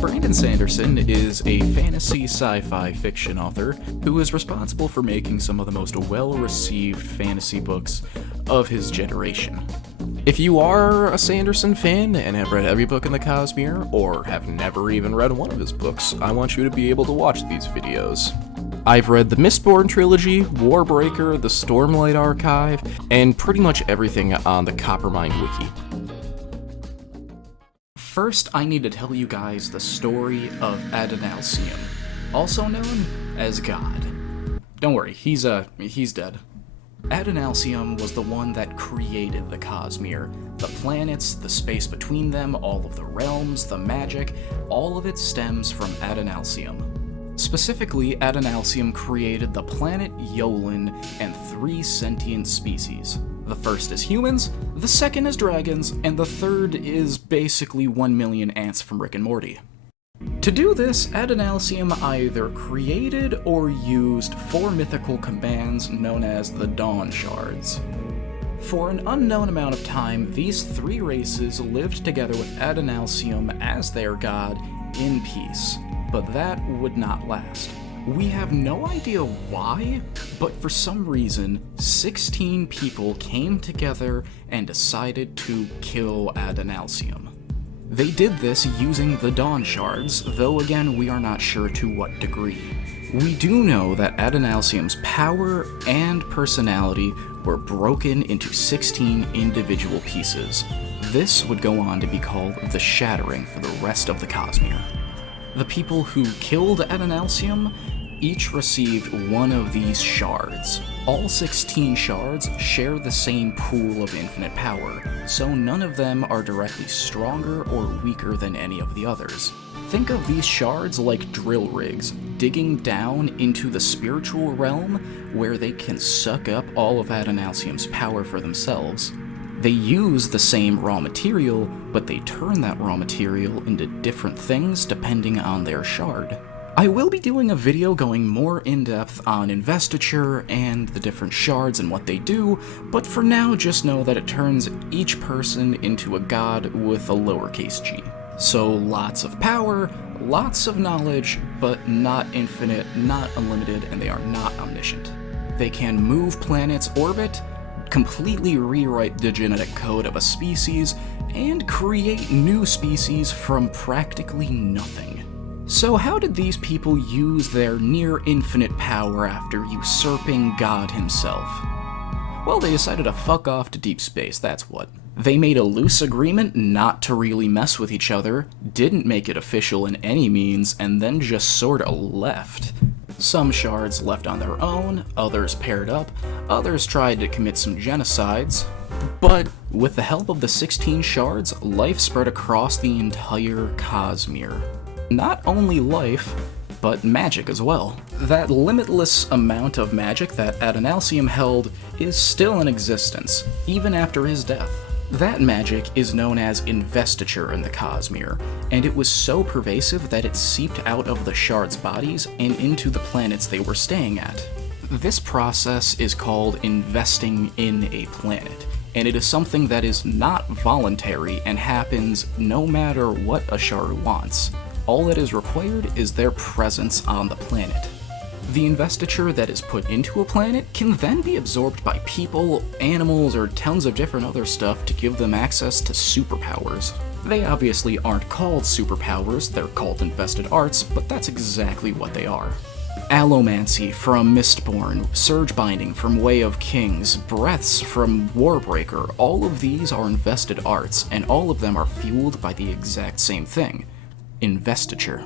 Brandon Sanderson is a fantasy sci-fi fiction author who is responsible for making some of the most well-received fantasy books of his generation. If you are a Sanderson fan and have read every book in the Cosmere, or have never even read one of his books, I want you to be able to watch these videos. I've read the Mistborn trilogy, Warbreaker, the Stormlight Archive, and pretty much everything on the Coppermind wiki. First, I need to tell you guys the story of Adonalsium, also known as God. Don't worry, he's dead. Adonalsium was the one that created the Cosmere. The planets, the space between them, all of the realms, the magic, all of it stems from Adonalsium. Specifically, Adonalsium created the planet Yolen and 3 sentient species. The first is humans, the second is dragons, and the third is basically 1 million ants from Rick and Morty. To do this, Adonalsium either created or used 4 mythical commands known as the Dawn Shards. For an unknown amount of time, these 3 races lived together with Adonalsium as their god in peace, but that would not last. We have no idea why, but for some reason, 16 people came together and decided to kill Adonalsium. They did this using the Dawn Shards, though again we are not sure to what degree. We do know that Adonalsium's power and personality were broken into 16 individual pieces. This would go on to be called the Shattering for the rest of the Cosmere. The people who killed Adonalsium each received one of these shards. All 16 shards share the same pool of infinite power, so none of them are directly stronger or weaker than any of the others. Think of these shards like drill rigs, digging down into the spiritual realm where they can suck up all of Adonalsium's power for themselves. They use the same raw material, but they turn that raw material into different things depending on their shard. I will be doing a video going more in-depth on investiture and the different shards and what they do, but for now just know that it turns each person into a god with a lowercase g. So lots of power, lots of knowledge, but not infinite, not unlimited, and they are not omniscient. They can move planets' orbit, completely rewrite the genetic code of a species, and create new species from practically nothing. So how did these people use their near-infinite power after usurping God himself? Well, they decided to fuck off to deep space, that's what. They made a loose agreement not to really mess with each other, didn't make it official in any means, and then just sorta left. Some shards left on their own, others paired up, others tried to commit some genocides, but with the help of the 16 shards, life spread across the entire Cosmere. Not only life, but magic as well. That limitless amount of magic that Adonalsium held is still in existence, even after his death. That magic is known as investiture in the Cosmere, and it was so pervasive that it seeped out of the shards' bodies and into the planets they were staying at. This process is called investing in a planet, and it is something that is not voluntary and happens no matter what a shard wants. All that is required is their presence on the planet. The investiture that is put into a planet can then be absorbed by people, animals, or tons of different other stuff to give them access to superpowers. They obviously aren't called superpowers, they're called invested arts, but that's exactly what they are. Allomancy from Mistborn, Surge Binding from Way of Kings, Breaths from Warbreaker, all of these are invested arts, and all of them are fueled by the exact same thing. Investiture.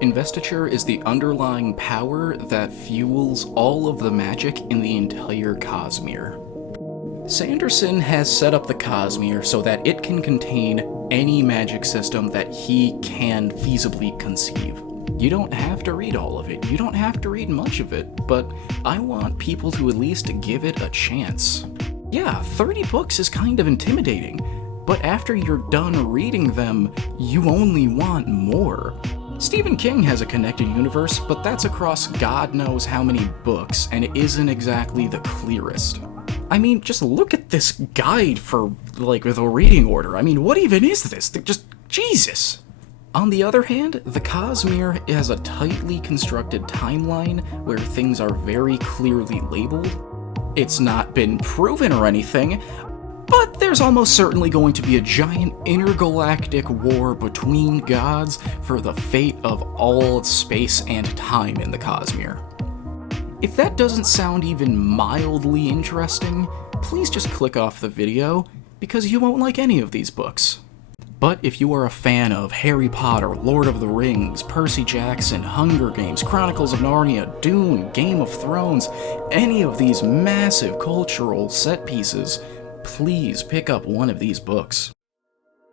Investiture is the underlying power that fuels all of the magic in the entire Cosmere. Sanderson has set up the Cosmere so that it can contain any magic system that he can feasibly conceive. You don't have to read all of it, you don't have to read much of it, but I want people to at least give it a chance. Yeah, 30 books is kind of intimidating, but after you're done reading them, you only want more. Stephen King has a connected universe, but that's across God knows how many books, and it isn't exactly the clearest. I mean, just look at this guide for, the reading order. I mean, what even is this? Just, Jesus! On the other hand, the Cosmere has a tightly constructed timeline where things are very clearly labeled. It's not been proven or anything, but there's almost certainly going to be a giant intergalactic war between gods for the fate of all space and time in the Cosmere. If that doesn't sound even mildly interesting, please just click off the video, because you won't like any of these books. But if you are a fan of Harry Potter, Lord of the Rings, Percy Jackson, Hunger Games, Chronicles of Narnia, Dune, Game of Thrones, any of these massive cultural set pieces, please pick up one of these books.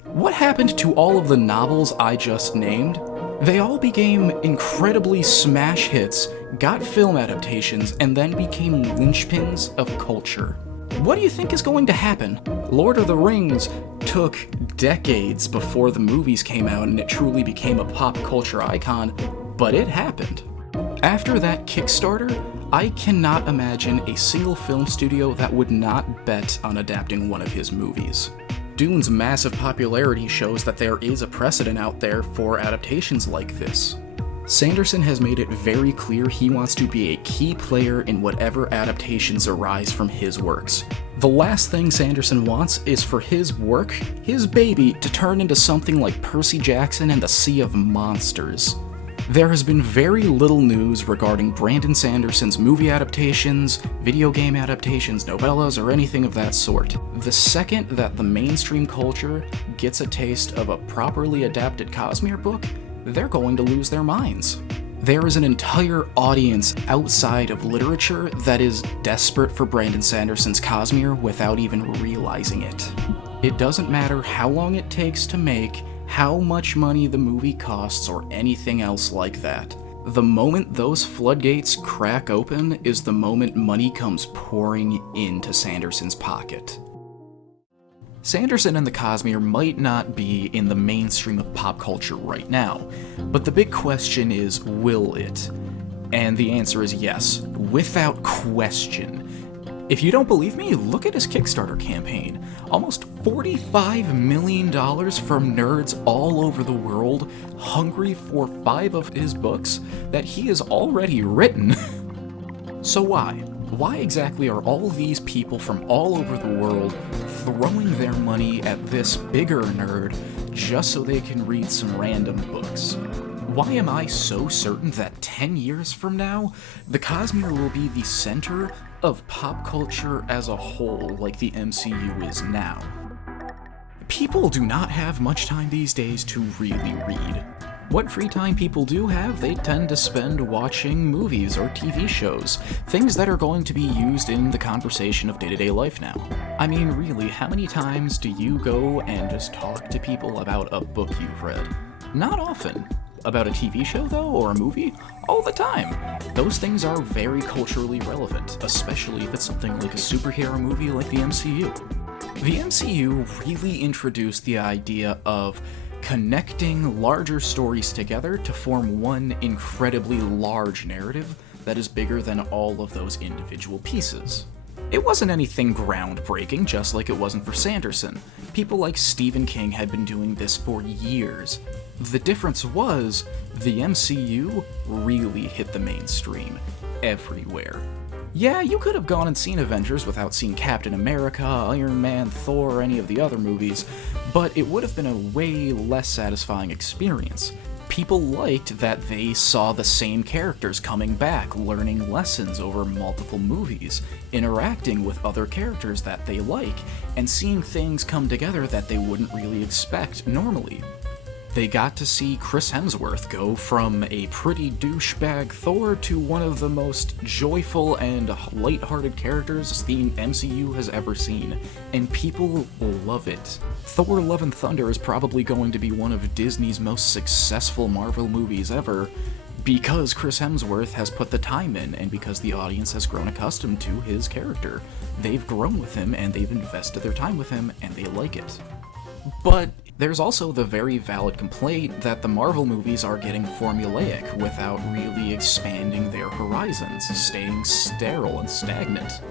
What happened to all of the novels I just named? They all became incredibly smash hits, got film adaptations, and then became linchpins of culture. What do you think is going to happen? Lord of the Rings took decades before the movies came out and it truly became a pop culture icon, but it happened. After that Kickstarter, I cannot imagine a single film studio that would not bet on adapting one of his movies. Dune's massive popularity shows that there is a precedent out there for adaptations like this. Sanderson has made it very clear he wants to be a key player in whatever adaptations arise from his works. The last thing Sanderson wants is for his work, his baby, to turn into something like Percy Jackson and the Sea of Monsters. There has been very little news regarding Brandon Sanderson's movie adaptations, video game adaptations, novellas, or anything of that sort. The second that the mainstream culture gets a taste of a properly adapted Cosmere book, they're going to lose their minds. There is an entire audience outside of literature that is desperate for Brandon Sanderson's Cosmere without even realizing it. It doesn't matter how long it takes to make, how much money the movie costs, or anything else like that. The moment those floodgates crack open is the moment money comes pouring into Sanderson's pocket. Sanderson and the Cosmere might not be in the mainstream of pop culture right now, but the big question is, will it? And the answer is yes, without question. If you don't believe me, look at his Kickstarter campaign. Almost $45 million from nerds all over the world, hungry for 5 of his books that he has already written. So why? Why exactly are all these people from all over the world throwing their money at this bigger nerd just so they can read some random books? Why am I so certain that 10 years from now, the Cosmere will be the center of pop culture as a whole, like the MCU is now? People do not have much time these days to really read. What free time people do have, they tend to spend watching movies or TV shows, things that are going to be used in the conversation of day-to-day life now. I mean, really, how many times do you go and just talk to people about a book you've read? Not often. About a TV show, though, or a movie? All the time. Those things are very culturally relevant, especially if it's something like a superhero movie like the MCU. The MCU really introduced the idea of connecting larger stories together to form one incredibly large narrative that is bigger than all of those individual pieces. It wasn't anything groundbreaking, just like it wasn't for Sanderson. People like Stephen King had been doing this for years. The difference was, the MCU really hit the mainstream, everywhere. Yeah, you could have gone and seen Avengers without seeing Captain America, Iron Man, Thor, or any of the other movies, but it would have been a way less satisfying experience. People liked that they saw the same characters coming back, learning lessons over multiple movies, interacting with other characters that they like, and seeing things come together that they wouldn't really expect normally. They got to see Chris Hemsworth go from a pretty douchebag Thor to one of the most joyful and lighthearted characters the MCU has ever seen, and people love it. Thor: Love and Thunder is probably going to be one of Disney's most successful Marvel movies ever, because Chris Hemsworth has put the time in, and because the audience has grown accustomed to his character. They've grown with him, and they've invested their time with him, and they like it. But There's also the very valid complaint that the Marvel movies are getting formulaic without really expanding their horizons, staying sterile and stagnant.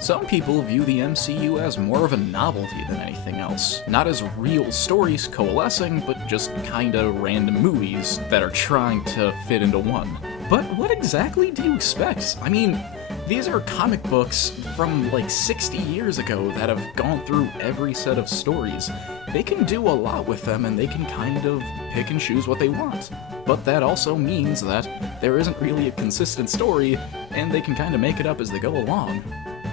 Some people view the MCU as more of a novelty than anything else, not as real stories coalescing, but just kinda random movies that are trying to fit into one. But what exactly do you expect? I mean, these are comic books from like 60 years ago that have gone through every set of stories. They can do a lot with them and they can kind of pick and choose what they want. But that also means that there isn't really a consistent story and they can kind of make it up as they go along.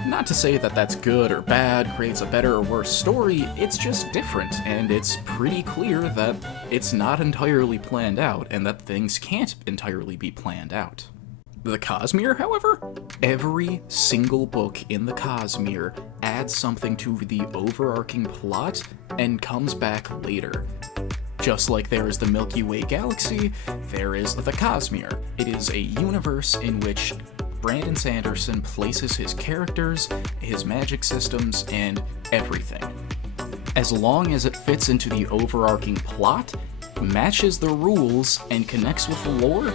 Not to say that that's good or bad, creates a better or worse story, it's just different, and it's pretty clear that it's not entirely planned out, and that things can't entirely be planned out. The Cosmere, however, every single book in the Cosmere adds something to the overarching plot and comes back later. Just like there is the Milky Way galaxy, there is the Cosmere. It is a universe in which Brandon Sanderson places his characters, his magic systems, and everything. As long as it fits into the overarching plot, matches the rules, and connects with the lore,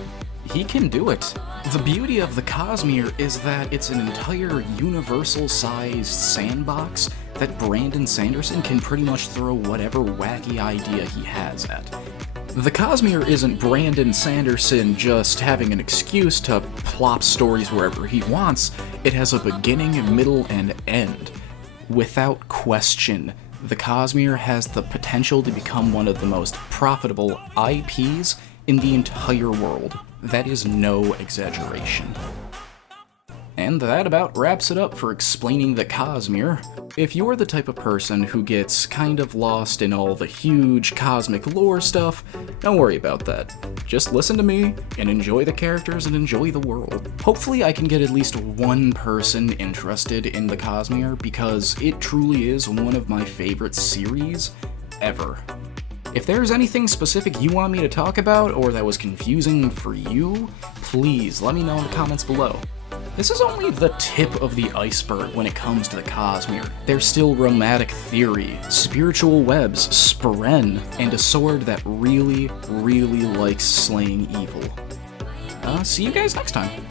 he can do it. The beauty of the Cosmere is that it's an entire universal-sized sandbox that Brandon Sanderson can pretty much throw whatever wacky idea he has at. The Cosmere isn't Brandon Sanderson just having an excuse to plop stories wherever he wants. It has a beginning, middle, and end. Without question, the Cosmere has the potential to become one of the most profitable IPs in the entire world. That is no exaggeration. And that about wraps it up for explaining the Cosmere. If you're the type of person who gets kind of lost in all the huge cosmic lore stuff, don't worry about that. Just listen to me and enjoy the characters and enjoy the world. Hopefully I can get at least one person interested in the Cosmere because it truly is one of my favorite series ever. If there's anything specific you want me to talk about or that was confusing for you, please let me know in the comments below. This is only the tip of the iceberg when it comes to the Cosmere. There's still romantic theory, spiritual webs, spren, and a sword that really, really likes slaying evil. See you guys next time.